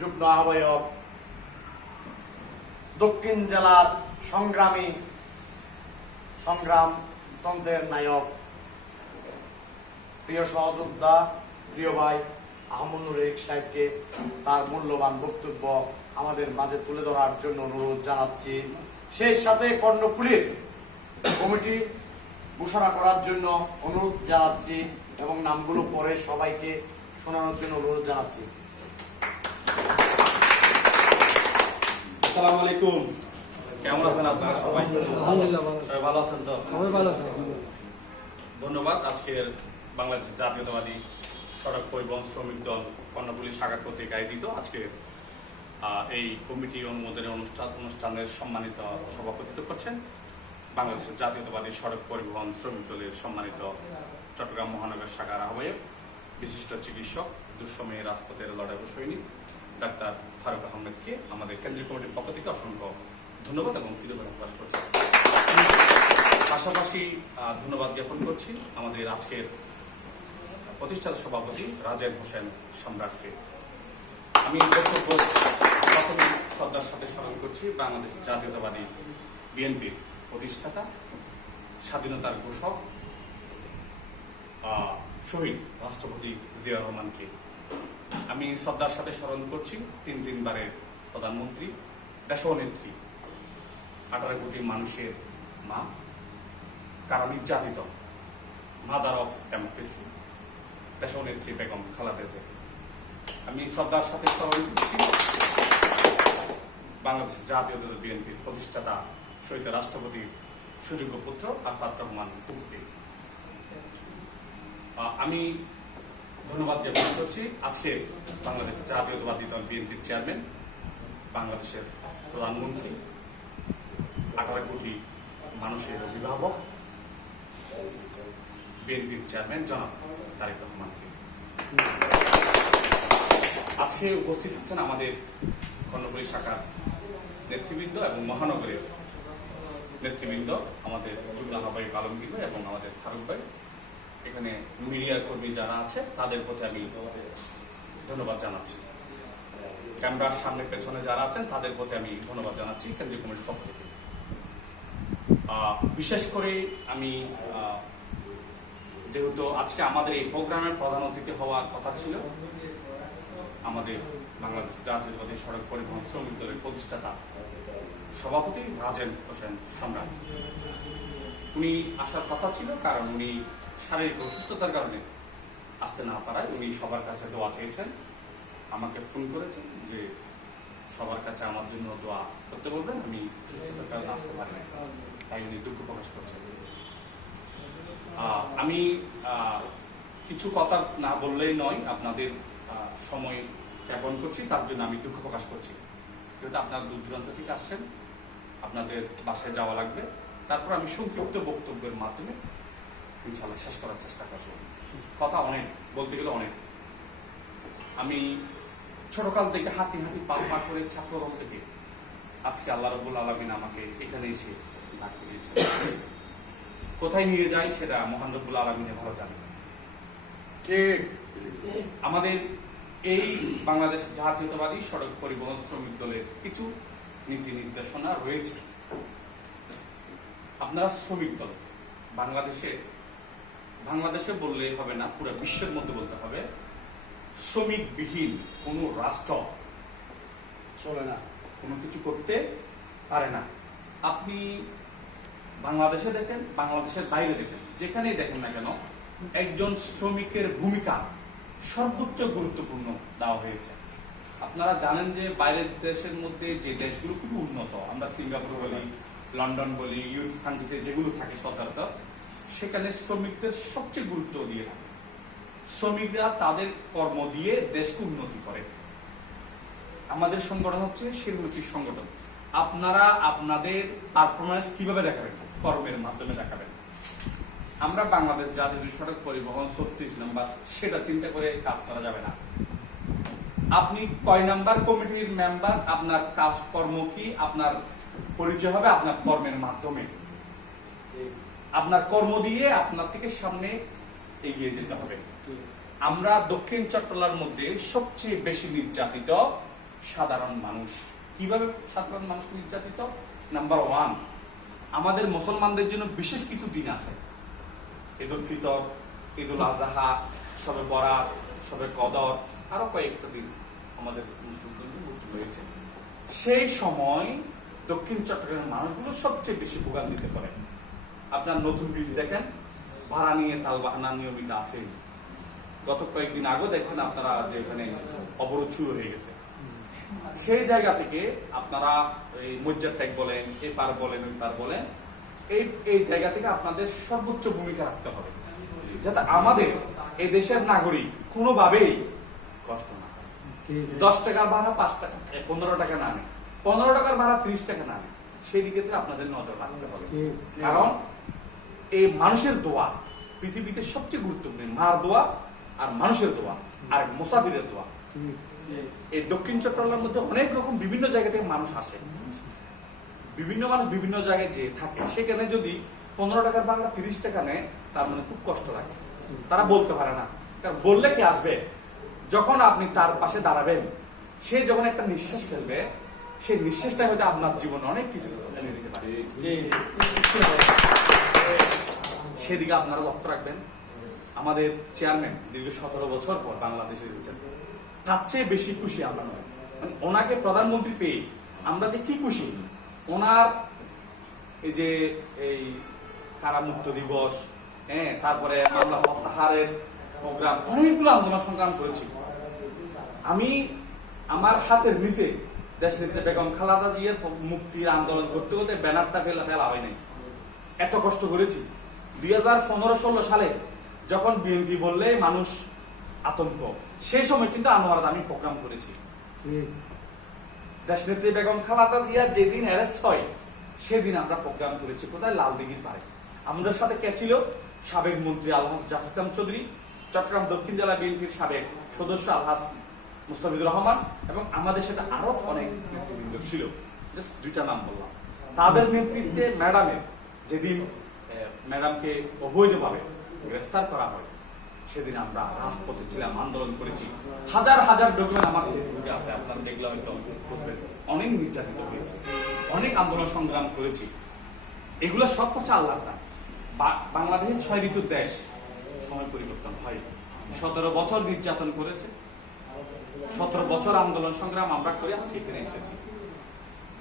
যুগ্ম আহ্বায়ক, দক্ষিণ জেলার সংগ্রামতন্ত্রের নায়ক, প্রিয় সহযোদ্ধা, প্রিয় ভাই আহমদুর রশিদ সাহেবকে তার মূল্যবান বক্তব্য আমাদের মাঝে তুলে ধরার জন্য অনুরোধ জানাচ্ছি। সেই সাথে কর্ণফুলীর কমিটি ঘোষণা করার জন্য অনুরোধ জানাচ্ছি এবং নামগুলো পরে সবাইকে শোনানোর জন্য অনুরোধ জানাচ্ছি। আসসালামু আলাইকুম। কেমন আছেন আপনারা সবাই? আলহামদুলিল্লাহ ভালো আছেন তো? সবাই ভালো আছে। ধন্যবাদ। আজকের বাংলাদেশ জাতীয়তাবাদী সড়ক পরিবহন শ্রমিক দল কর্ণফুলী শাখা কর্তৃক আয়োজিত আজকে এই কমিটি অনুমোদনের অনুষ্ঠানের সম্মানিত সভাপতিত্ব করছেন বাংলাদেশের জাতীয়তাবাদী সড়ক পরিবহন শ্রমিক দলের সম্মানিত চট্টগ্রাম মহানগর শাখার আহ্বায়ক, বিশিষ্ট চিকিৎসক, দুঃসময়ে রাজপথের লড়াই সৈনিক ডাক্তার ফারুক আহমেদকে আমাদের কেন্দ্রীয় কমিটির পক্ষ থেকে অসংখ্য ধন্যবাদ এবং কৃতজ্ঞতা প্রকাশ করছি। পাশাপাশি ধন্যবাদ জ্ঞাপন করছি আমাদের আজকের প্রতিষ্ঠাতা সভাপতি রাজেন হোসেন সম্রাটকে। আমি বক্তব্য প্রথমে শ্রদ্ধার সাথে স্মরণ করছি বাংলাদেশ জাতীয়তাবাদী বিএনপির প্রতিষ্ঠাতা, স্বাধীনতার ঘোষক, শহীদ রাষ্ট্রপতি জিয়া রহমানকে। আমি শ্রদ্ধার সাথে স্মরণ করছি তিনবারের প্রধানমন্ত্রী, দেশনেত্রী, 18 কোটি মানুষের মা, কারণ নির্যাতিত, মাদার অফ ডেমোক্রেসি, দেশনেত্রী বেগম খালেদা জিয়া। আমি শ্রদ্ধার সাথে স্মরণ করছি বাংলাদেশ জাতীয়তাবাদী বিএনপির প্রতিষ্ঠাতা শহীদ রাষ্ট্রপতি সুযোগ্য পুত্র আরফাত রহমান কুককে। আমি ধন্যবাদ জ্ঞাপন করছি আজকে বাংলাদেশ জাতীয়তাবাদী দল বিএনপির চেয়ারম্যান, বাংলাদেশের প্রধানমন্ত্রী, 18 কোটি মানুষের অভিভাবক, বিএনপির চেয়ারম্যান জনাব তারেক রহমানকে। আজকে উপস্থিত আছেন আমাদের কর্ণফুলী শাখার নেতৃবৃন্দ এবং মহানগরের নেতৃবৃন্দ, আমাদের যুগ্ম আহ্বায়ক আলমগীর ভাই এবং আমাদের ফারুক ভাই। এখানে মিডিয়ার কর্মী যারা আছে তাদের প্রতি আমি ধন্যবাদ জানাচ্ছি। ক্যামেরার সামনে পেছনে যারা আছেন তাদের প্রতি আমি ধন্যবাদ জানাচ্ছি কেন্দ্রীয় কমিটির পক্ষ থেকে। বিশেষ করে আমি যেহেতু আজকে আমাদের এই প্রোগ্রামের প্রধান অতিথি হওয়ার কথা ছিল আমাদের বাংলাদেশ জাতীয়তাবাদী সড়ক পরিবহন শ্রমিক দলের প্রতিষ্ঠাতা সভাপতি রাজেন হোসেন সম্রাট, উনি আসার কথা ছিল, কারণ উনি শারীরিক অসুস্থতার কারণে আসতে না পারায় উনি সবার কাছে দোয়া চেয়েছেন। আমাকে ফোন করেছেন যে সবার কাছে আমার জন্য দোয়া করতে বলবেন, আমি অসুস্থতার কারণে আসতে পারি না, তাই উনি দুঃখ প্রকাশ করছেন। আমি কিছু কথা না বললেই নয়, আপনাদের সময় জ্ঞাপন করছি, তার জন্য আমি দুঃখ প্রকাশ করছি। যেহেতু আপনারা দূর দূরান্ত থেকে আসছেন, আপনাদের বাসায় যাওয়া লাগবে, তারপর আমি সংক্ষিপ্ত বক্তব্যের মাধ্যমে ইনশাআল্লাহ শেষ করার চেষ্টা করব। কথা অনেক, বলতে গেলে অনেক। আমি ছোটকাল থেকে হাঁটি পা করে ছাত্রদল থেকে আজকে আল্লাহ রাব্বুল আলামিন আমাকে এখানে এসে ডাক দিয়েছেন। কোথায় নিয়ে যায় সেটা মহান রব্বুল আলামিনের ভালো জানেন। ঠিক আমাদের এই বাংলাদেশ জাতীয়তাবাদী সড়ক পরিবহন শ্রমিক দলের কিছু নীতি নির্দেশনা রয়েছে। আপনারা শ্রমিক দল, বাংলাদেশে বললে হবে না, পুরো বিশ্বের মধ্যে বলতে হবে, শ্রমিকবিহীন কোন রাষ্ট্র চলে না, কোনো কিছু করতে পারে না। আপনি বাংলাদেশে দেখেন, বাংলাদেশের বাইরে দেখেন, যেখানেই দেখেন না কেন, একজন শ্রমিকের ভূমিকা সর্বোচ্চ গুরুত্বপূর্ণ দেওয়া হয়েছে। আপনারা জানেন যে বাইরের দেশের মধ্যে যে দেশগুলো খুব উন্নত, আমরা সিঙ্গাপুর বলি, লন্ডন বলি, ইউরোপ কান্ট্রিতে যেগুলো থাকে সচরাচর, সেখানে শ্রমিকদের সবচেয়ে গুরুত্ব দিয়ে থাকে। শ্রমিকরা তাদের কর্ম দিয়ে দেশকে উন্নতি করে। আমাদের সংগঠন হচ্ছে সেরকম একটি সংগঠন। আপনারা আপনাদের পারফরমেন্স কিভাবে দেখাবেন? কর্মের মাধ্যমে দেখাবেন। আমরা বাংলাদেশ জাতীয় সড়ক পরিবহন 36 নম্বর, সেটা চিন্তা করে কাজ করা যাবে না। আপনি কয় নাম্বার কমিটির মেম্বার, আপনার কাজ কর্ম কি, আপনার পরিচয় হবে আপনার কর্মের মাধ্যমে। আপনার কর্ম দিয়ে আপনার থেকে সামনে এগিয়ে যেতে হবে। আমরা দক্ষিণ চট্টগ্রামের মধ্যে সবচেয়ে বেশি নির্যাতিত সাধারণ মানুষ। কিভাবে সাধারণ মানুষ নির্যাতিত? নাম্বার 1, আমাদের মুসলমানদের জন্য বিশেষ কিছু দিন আছে, ঈদুল ফিতর, ঈদুল আজহা, শবে বরাত, শবে কদর, আরো কয়েকটা দিন আমাদের মুসলিমদের জন্য রয়েছে। সেই সময় দক্ষিণ চট্টগ্রামের মানুষগুলো সবচেয়ে বেশি ভোগান্তিতে পড়ে। আপনার নতুন ব্রিজ দেখেন, ভাড়া নিয়ে তালবাহানা নিয়মিত আছে। গত কয়েকদিন আগে দেখছেন আপনারা যে এখানে অবরোধ শুরু হয়ে গেছে। সেই জায়গা থেকে আপনারা এই মজ্জারটেক বলেন, এই পার বলেন, ওই পার বলেন, এই জায়গা থেকে আপনাদের সর্বোচ্চ ভূমিকা রাখতে হবে, যাতে আমাদের এই দেশের নাগরিক কোনোভাবেই কষ্ট না পায়। 10 টাকার ভাড়া 5 টাকা, 15 টাকা না নেয়, 15 টাকার ভাড়া 30 টাকা না নেয়, সেই দিকে আপনাদের নজর রাখতে হবে। কারণ এই মানুষের দোয়া পৃথিবীতে সবচেয়ে গুরুত্বপূর্ণ, মার দোয়া আর মানুষের দোয়া আর মুসাফিরের দোয়া। এই দক্ষিণ চট্টগ্রামের মধ্যে অনেক রকম বিভিন্ন জায়গা থেকে মানুষ আসে, বিভিন্ন মানুষ বিভিন্ন জায়গায় যে থাকে, সেখানে যদি 15 টাকার ভাড়া 30 টাকা নেয়, তার মানে খুব কষ্ট লাগে। তারা বলতে পারে না, কারণ বললে কি আসবে? যখন আপনি তার পাশে দাঁড়াবেন, সে যখন একটা নিঃশ্বাস ফেলবে, সেই নিঃশ্বাসটা হয়তো আপনার জীবনে অনেক কিছু এনে দিতে পারে। সেদিকে আপনারা লক্ষ্য রাখবেন। আমাদের চেয়ারম্যান দীর্ঘ 17 বছর পর বাংলাদেশে এসেছেন, তার চেয়ে বেশি খুশি আমরা নয়। মানে ওনাকে প্রধানমন্ত্রী পেয়ে আমরা যে কি খুশি। ওনার এই যে এই কারামুক্ত দিবস, তারপরে মামলা প্রত্যাহারের প্রোগ্রাম, অনেকগুলো আন্দোলন সংগ্রাম করেছি। আমি আমার হাতের নিচে দেশনেত্রী বেগম খালেদা জিয়ার মুক্তির আন্দোলন করতে করতে ব্যানারটা ফেলা হয় নাই, এত কষ্ট করেছি। 2015-16 সালে যখন বিএনপি বললে মানুষ আতঙ্ক, সেই সময় কিন্তু আনোয়ারাত আমি প্রোগ্রাম করেছি। দেশনেত্রী বেগম খালেদা জিয়া যেদিন অ্যারেস্ট হয়, সেদিন আমরা প্রোগ্রাম করেছি কোথায়? লালদিঘির পাড়ে। আমাদের সাথে কে ছিল? সাবেক মন্ত্রী আলহাজ জাফর ইসলাম চৌধুরী, চট্টগ্রাম দক্ষিণ জেলা বিএনপির সাবেক সদস্য আলহাজ মুস্তাফিজুর রহমান, এবং আমাদের সাথে আরো অনেক নেতৃবৃন্দ ছিল। জাস্ট 2টা নাম বললাম। তাদের নেতৃত্বে ম্যাডামের যেদিন ম্যাডামকে অবৈধভাবে গ্রেফতার করা হয়, সেদিন আমরা রাজপথে ছিলাম, আন্দোলন করেছি। হাজার হাজার ডকুমেন্ট আমার ফেসবুকে আছে, আপনারা দেখলাম একটু অনেক নির্যাতিত হয়েছে, অনেক আন্দোলন সংগ্রাম করেছি। এগুলো সব করছে আল্লাহর দান। বাংলাদেশের 6 ঋতুর দেশ, সময় পরিবর্তন হয়। 17 বছর নির্যাতন করেছে, 17 বছর আন্দোলন সংগ্রাম আমরা করে আজকে এখানে এসেছি।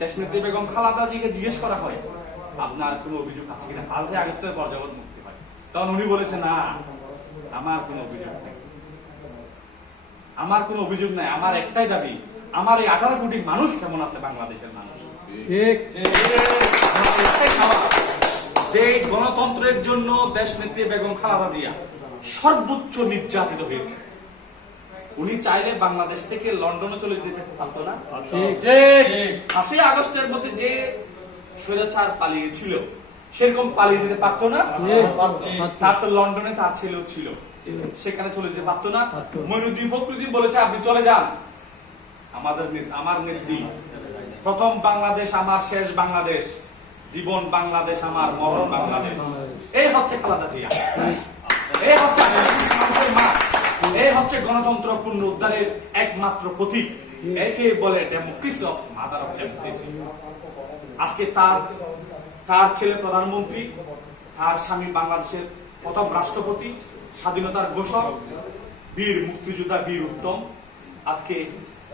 দেশনেত্রী বেগম খালেদা জিকে জিজ্ঞেস করা হয় আপনার কোনো অভিযোগ আছে কিনা, 5 আগস্টের পর জগৎ মুক্তি হয়, তখন উনি বলেছে না, আমার কোনো অভিযোগ নেই, আমার কোনো অভিযোগ নাই, আমার একটাই দাবি, আমার এই 18 কোটি মানুষ কেমন আছে, বাংলাদেশের মানুষ। যে গণতন্ত্রের জন্য দেশনেত্রী বেগম খালেদা জিয়া সর্বোচ্চ নির্যাতিত হয়েছে, উনি চাইলে বাংলাদেশ থেকে লন্ডনে চলে যেতে পারতো না? 5 আগস্টের মধ্যে যে স্বৈরাচার পালিয়েছিল, সেরকম পালিয়ে যেতে পারতো না? তার তো লন্ডনে তার ছেলেও ছিল, সেখানে চলে যেতে পারতো না? মইনুদ্দিন ফখরুদ্দিন বলেছে আপনি চলে যান, আমার নেত্রী, প্রথম বাংলাদেশ আমার, শেষ বাংলাদেশ, জীবন বাংলাদেশ আমার, মরণ বাংলাদেশ। এই হচ্ছে খালেদা জিয়া, এই হচ্ছে মানুষের মা, এই হচ্ছে গণতন্ত্র পুনরুদ্ধারের একমাত্র প্রতীক। একে বলে democracy of mother of democracy. আজকে তার ছেলে প্রধানমন্ত্রী, তার স্বামী বাংলাদেশের প্রথম রাষ্ট্রপতি, স্বাধীনতার ঘোষক, বীর মুক্তিযোদ্ধা, বীর উত্তম। আজকে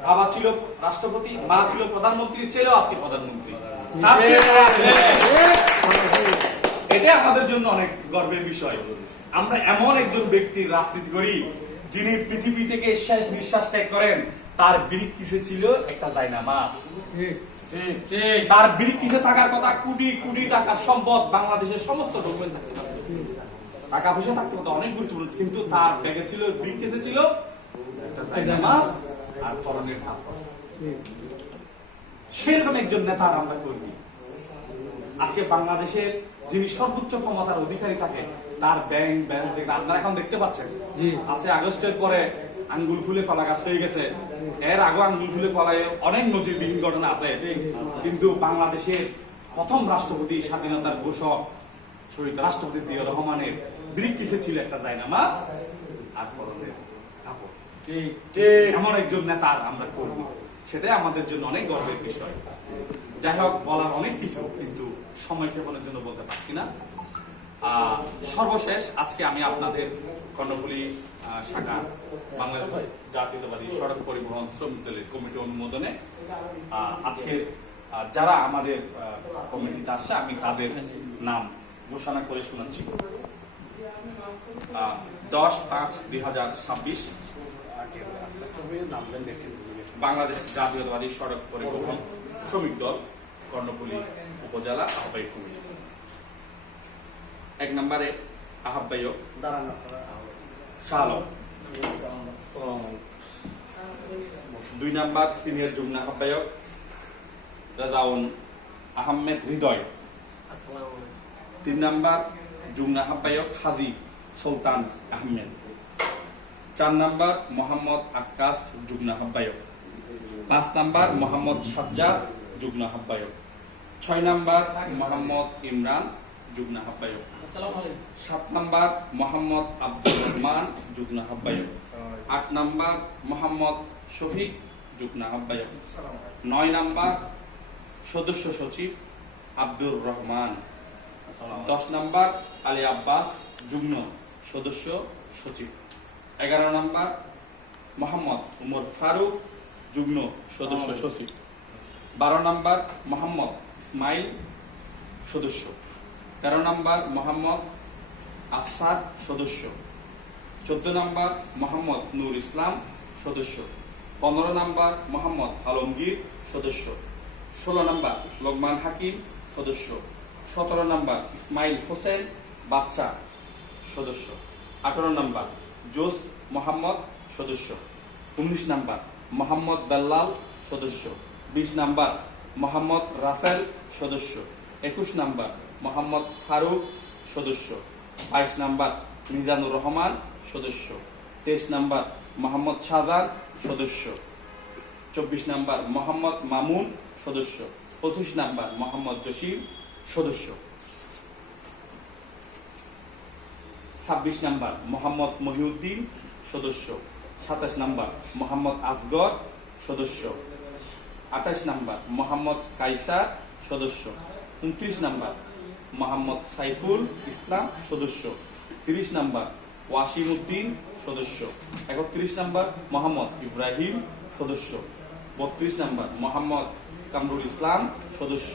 বাবা ছিল রাষ্ট্রপতি, মা ছিল প্রধানমন্ত্রী, ছেলেও আজকে প্রধানমন্ত্রী। এটা আমাদের জন্য অনেক গর্বের বিষয়। আমরা এমন একজন ব্যক্তির রাজনীতি করি, যিনি পৃথিবী থেকে শেষ নিঃশ্বাস ত্যাগ করেন, তার বিরিকিসে ছিল একটা জায়নামাজ। তার বিরিকিসে থাকার কথা কোটি কোটি টাকার সম্পদ, বাংলাদেশের সমস্ত ডকুমেন্ট থাকতে পারত, টাকা পয়সা থাকতে পারত, অনেক গুরুত্বপূর্ণ, কিন্তু তার ব্যাগে ছিল, বিরিকিসে ছিল একটা জায়নামাজ আর পরনের কাপড়। সেরকম একজন নেতার আমরা করি। আজকে বাংলাদেশের যিনি সর্বোচ্চ ক্ষমতার অধিকারী থাকেন, তার ব্যাংক ব্যালেন্স আপনারা এখন দেখতে পাচ্ছেন। 5 আগস্টের পরে আঙ্গুল ফুলে কলা গাছ হয়ে গেছে, এর আগে আঙ্গুল ফুলে কলায় অনেক নজিরবিহীন ঘটনা আছে, কিন্তু বাংলাদেশের প্রথম রাষ্ট্রপতি, স্বাধীনতার ঘোষক শহীদ রাষ্ট্রপতি জিয়া রহমানের ব্রিফকেসে ছিল একটা জায়নামাজ আর পরনের কাপড়। এমন একজন নেতার আমরা করব। সেটাই আমাদের জন্য অনেক গর্বের বিষয়। যাই হোক, বলার অনেক কিছু, কিন্তু সময় ক্ষেপণের জন্য বলতে পারছি না। সর্বশেষ আজকে আমি আপনাদের কর্ণফুলী শাখা বাংলাদেশ জাতীয়তাবাদী সড়ক পরিবহন শ্রমিক দলের কমিটি অনুমোদনে আজকে যারা আমাদের কমিটিতে আসছে আমি তাদের নাম ঘোষণা করে শোনাচ্ছি। 10/5/2026 বাংলাদেশ জাতীয়তাবাদী সড়ক পরিবহন শ্রমিক দল কর্ণফুলী উপজেলা আহ্বায়ক কমিটি। 1 নম্বরে আহ্বায়ক শাহ আলম। 2 নম্বর সিনিয়র যুগ্ম আহ্বায়ক রাজাউন আহমেদ হৃদয়। 3 নম্বর যুগ্ম আহ্বায়ক হাজী সুলতান আহমেদ। 4 নম্বর মোহাম্মদ আক্কাস যুগ্ম আহ্বায়ক। 5 নম্বর মোহাম্মদ সাজ্জাদ যুগ্ম আহ্বায়ক। 6 নম্বর মোহাম্মদ ইমরান যুগ্ম আহ্বায়ক। 7 নম্বর মোহাম্মদ আব্দুর রহমান যুগ্ম আহ্বায়ক। 8 নম্বর মোহাম্মদ শফিক যুগ্ম আহ্বায়ক। 9 নম্বর সদস্য সচিব আব্দুর রহমান। 10 নম্বর আলী আব্বাস যুগ্ম সদস্য সচিব। 11 নম্বর মোহাম্মদ উমর ফারুক যুগ্ম সদস্য সচিব। 12 নম্বর মোহাম্মদ ইসমাইল সদস্য। 13 নম্বর মোহাম্মদ আফসার সদস্য। 14 নম্বর মোহাম্মদ নূর ইসলাম সদস্য। 15 নম্বর মোহাম্মদ আলমগীর সদস্য। 16 নম্বর লোকমান হাকিম সদস্য। 17 নম্বর ইসমাইল হোসেন বাচ্চা সদস্য। 18 নম্বর জোস মোহাম্মদ সদস্য। 19 নম্বর মোহাম্মদ বেল্লাল সদস্য। 20 নম্বর মোহাম্মদ রাসেল সদস্য। 21 নম্বর মোহাম্মদ ফারুক সদস্য। 22 নম্বর মিজানুর রহমান সদস্য। 23 নম্বর মোহাম্মদ শাহজান সদস্য। 24 নম্বর মোহাম্মদ মামুন সদস্য। 25 নম্বর মোহাম্মদ জসিম সদস্য। 26 নম্বর মোহাম্মদ মহিউদ্দিন সদস্য। 27 নম্বর মোহাম্মদ আসগর সদস্য। 28 নম্বর মোহাম্মদ কাইসার সদস্য। 29 নম্বর মোহাম্মদ সাইফুল ইসলাম সদস্য। 30 নম্বর ওয়াসিম উদ্দিন সদস্য। 31 নম্বর মোহাম্মদ ইব্রাহিম সদস্য। 32 নম্বর মোহাম্মদ কামরুল ইসলাম সদস্য।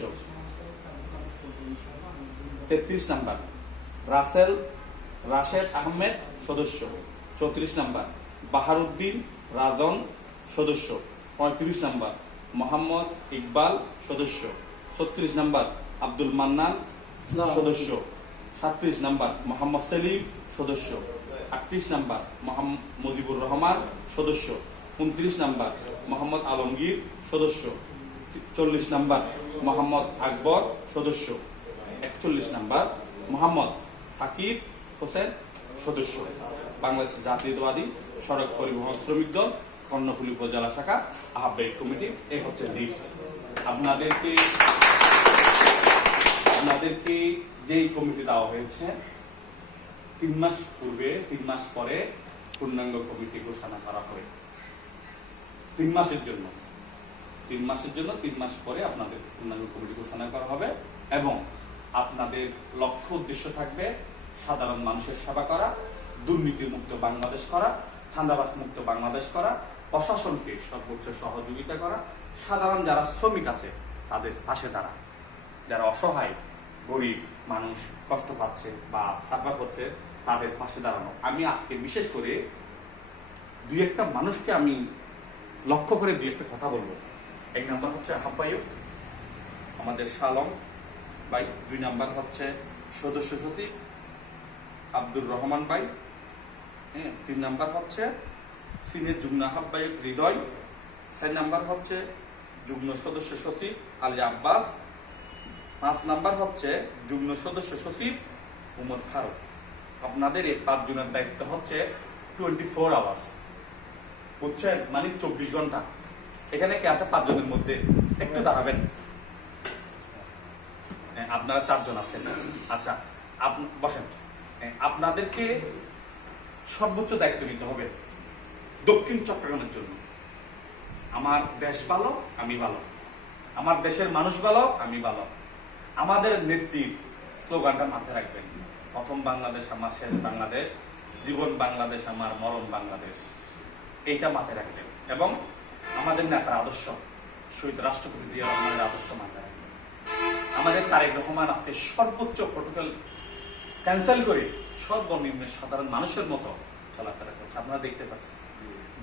33 নম্বর রাশেদ আহমেদ সদস্য। 34 নম্বর বাহারুদ্দিন রাজন সদস্য। 35 নম্বর মোহাম্মদ ইকবাল সদস্য। 36 নম্বর আব্দুল মান্নান সদস্য। 37 নম্বর মোহাম্মদ সেলিম সদস্য। 38 নম্বর মোহাম্মদ মুজিবুর রহমান সদস্য। 29 নম্বর মোহাম্মদ আলমগীর সদস্য। 40 নম্বর মোহাম্মদ আকবর সদস্য। 41 নম্বর মোহাম্মদ সাকিব হোসেন সদস্য। বাংলাদেশ জাতীয়তাবাদী সড়ক পরিবহন শ্রমিক দল কর্ণফুলী উপজেলা শাখা আহ্বায়ক কমিটি। এই হচ্ছে লিস্ট। আপনাদেরকে যেই কমিটি দেওয়া হয়েছে 3 মাস পূর্বে 3 মাস পরে পূর্ণাঙ্গ কমিটি ঘোষণা করা হবে। 3 মাসের জন্য 3 মাস পরে আপনাদের পূর্ণাঙ্গ কমিটি ঘোষণা করা হবে এবং আপনাদের লক্ষ্য উদ্দেশ্য থাকবে সাধারণ মানুষের সেবা করা, দুর্নীতি মুক্ত বাংলাদেশ করা, ছান্দাবাজ মুক্ত বাংলাদেশ করা, প্রশাসনকে সর্বোচ্চ সহযোগিতা করা, সাধারণ যারা শ্রমিক আছে তাদের পাশে দাঁড়া, যারা অসহায় গরিব মানুষ কষ্ট পাচ্ছে বা সাফার হচ্ছে তাদের পাশে দাঁড়ানো। আমি আজকে বিশেষ করে 2-1টা মানুষকে আমি লক্ষ্য করে 2-1টা কথা বলবো। 1 নম্বর হচ্ছে আহ্বায়ক আমাদের শালম ভাই। 2 নম্বর হচ্ছে সদস্য সচিব আব্দুর রহমান ভাই। 3 নম্বর হচ্ছে সিনিয়র যুগ্ম আহ্বায়ক হৃদয়। 4 নম্বর হচ্ছে যুগ্ম সদস্য সচিব আলী আব্বাস। 5 নম্বর হচ্ছে যুগ্ম সদস্য সচিব উমর ফারুক। আপনাদের এই 5 জনের দায়িত্ব হচ্ছে 24 আওয়ার্স, বুঝছেন? মানে 24 ঘন্টা। এখানে কে আছে 5 জনের মধ্যে? একটু দাঁড়াবেন। আপনারা 4 জন আছেন। আচ্ছা, বসেন। আপনাদেরকে সর্বোচ্চ দায়িত্ব নিতে হবে দক্ষিণ চট্টগ্রামের জন্য। আমার দেশ ভালো, আমি ভালো, আমার দেশের মানুষ ভালো, আমি ভালো। আমাদের নেত্রীর স্লোগানটা মাথায় রাখবেন, প্রথম বাংলাদেশ আমার, শেষ বাংলাদেশ, জীবন বাংলাদেশ আমার, মরণ বাংলাদেশ। এইটা মাথায় রাখবেন এবং আমাদের নেতার আদর্শ, শহীদ রাষ্ট্রপতি জিয়া রহমানের আদর্শ মাথায় রাখবেন। আমাদের তারেক রহমান আজকে সর্বোচ্চ প্রোটোকল ক্যান্সেল করে সর্বনিম্ন সাধারণ মানুষের মতো চলাফেরা করছে। আপনারা দেখতে পাচ্ছেন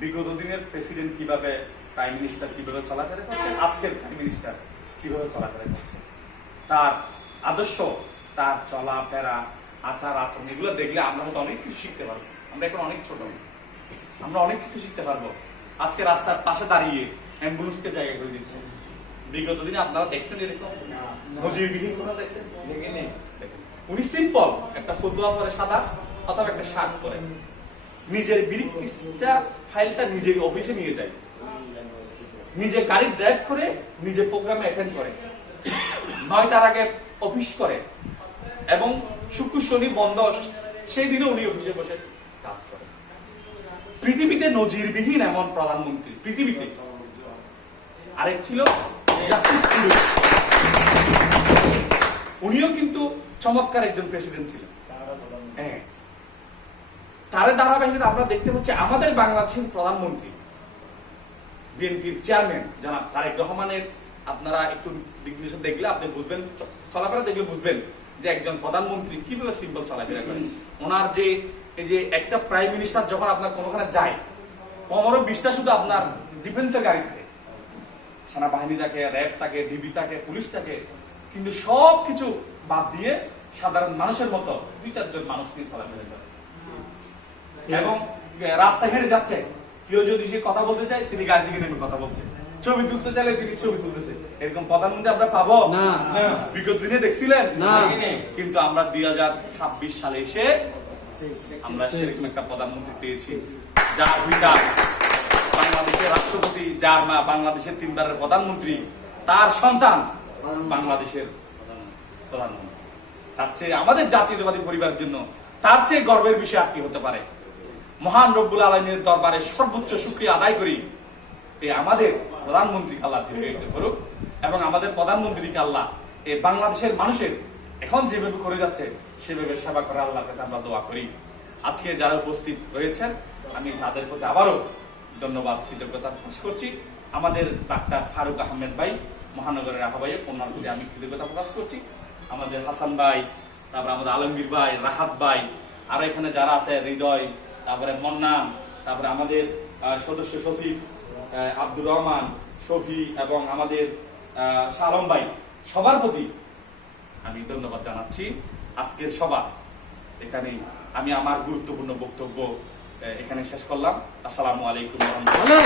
বিগত দিনের প্রেসিডেন্ট কিভাবে, প্রাইম মিনিস্টার কিভাবে চলাফেরা করছে, আজকের প্রাইম মিনিস্টার কিভাবে চলাফেরা করছে। তার আদর্শ, তার চলাফেরা, আচার আচরণ, এগুলো দেখলে আমরা হয়তো অনেক কিছু শিখতে পারবো। আমরা এখন অনেক ছোট, আমরা অনেক কিছু শিখতে পারবো। আজকে রাস্তার পাশে দাঁড়িয়ে অ্যাম্বুলেন্সকে জায়গা করে দিচ্ছে। বিগত দিনে আপনারা দেখছেন এরকম নজিরবিহীন কোনো দেখছেন? উনি সিম্পল একটা ফতুয়া পরে সাদা অথবা একটা শার্ট পরে নিজের ব্রিফকেসটা, ফাইলটা নিজের অফিসে নিয়ে যায়, নিজে গাড়ি ড্রাইভ করে, নিজে প্রোগ্রামে অ্যাটেন্ড করে, 9টার আগে অফিস করে এবং শুক্র শনি বন্ধ, সেই দিনে উনি অফিসে বসে কাজ করে। পৃথিবীতে নজিরবিহীন এমন প্রধানমন্ত্রী পৃথিবীতে আরেক ছিল জাস্টিস ট্রুডো। উনিও কিন্তু চমৎকার একজন প্রেসিডেন্ট ছিলেন। হ্যাঁ, তার ধারাবাহিকতা আমরা দেখতে পাচ্ছি আমাদের বাংলাদেশের প্রধানমন্ত্রী, বিএনপির চেয়ারম্যান জনাব তারেক রহমানের। আপনারা একটু দিক নির্দেশন দেখলে আপনি বুঝবেন, চলাফেরা দেখলে বুঝবেন যে একজন প্রধানমন্ত্রী কিভাবে সিম্পল চলাফেরা করেন। ওনার যে এই যে একটা প্রাইম মিনিস্টার যখন আপনার কোনোখানে যায়, 15-20টা শুধু আপনার ডিফেন্সের গাড়ি থাকে, সেনাবাহিনী থাকে, র্যাব থাকে, ডিবি থাকে, পুলিশ থাকে, কিন্তু সব কিছু বাদ দিয়ে সাধারণ মানুষের মতো 2-4 জন মানুষ নিয়ে চলাফেরা করে। এবং রাস্তায় হেঁটে যাচ্ছে, কেউ যদি সে কথা বলতে চায় তিনি গাড়ি থেকে নেমে কথা বলছে, ছবি তুলতে চাইলে তিনি ছবি তুলতেছে। এরকম প্রধানমন্ত্রী আমরা পাবো না, বিগত দিনে দেখছিলেন না। কিন্তু আমরা 2026 সালে এসে আমরা সেরকম একটা প্রধানমন্ত্রী পেয়েছি, যার পিতা বাংলাদেশের রাষ্ট্রপতি, যার মা বাংলাদেশের 3বারের প্রধানমন্ত্রী, তার সন্তান বাংলাদেশের প্রধানমন্ত্রী। তার চেয়ে আমাদের জাতীয়তাবাদী পরিবারের জন্য তার চেয়ে গর্বের বিষয় আর কি হতে পারে। মহান রব্বুল আলামিনের দরবারে সর্বোচ্চ শুকরিয়া আদায় করি, এই আমাদের প্রধানমন্ত্রীকে আল্লাহ দীর্ঘায়িত করুক এবং আমাদের প্রধানমন্ত্রীকে আল্লাহ এই বাংলাদেশের মানুষের এখন যেভাবে করে যাচ্ছে সেভাবে সেবা করে আল্লাহর কাছে আমরা দোয়া করি। আজকে যারা উপস্থিত রয়েছেন আমি তাদের প্রতি আবারও ধন্যবাদ, কৃতজ্ঞতা প্রকাশ করছি। আমাদের ডাক্তার ফারুক আহমেদ ভাই, মহানগরের আহ্বায়ক, ওনার প্রতি আমি কৃতজ্ঞতা প্রকাশ করছি। আমাদের হাসান ভাই, তারপরে আমাদের আলমগীর ভাই, রাহাত ভাই, আরো এখানে যারা আছে, হৃদয়, তারপরে মন্নান, তারপরে আমাদের সদস্য সচিব আব্দুর রহমান, শফি এবং আমাদের শালম ভাই, সবার প্রতি আমি ধন্যবাদ জানাচ্ছি। আজকের সভা এখানেই আমি আমার গুরুত্বপূর্ণ বক্তব্য এখানে শেষ করলাম। আসসালামু আলাইকুম ওয়া রাহমাতুল্লাহ।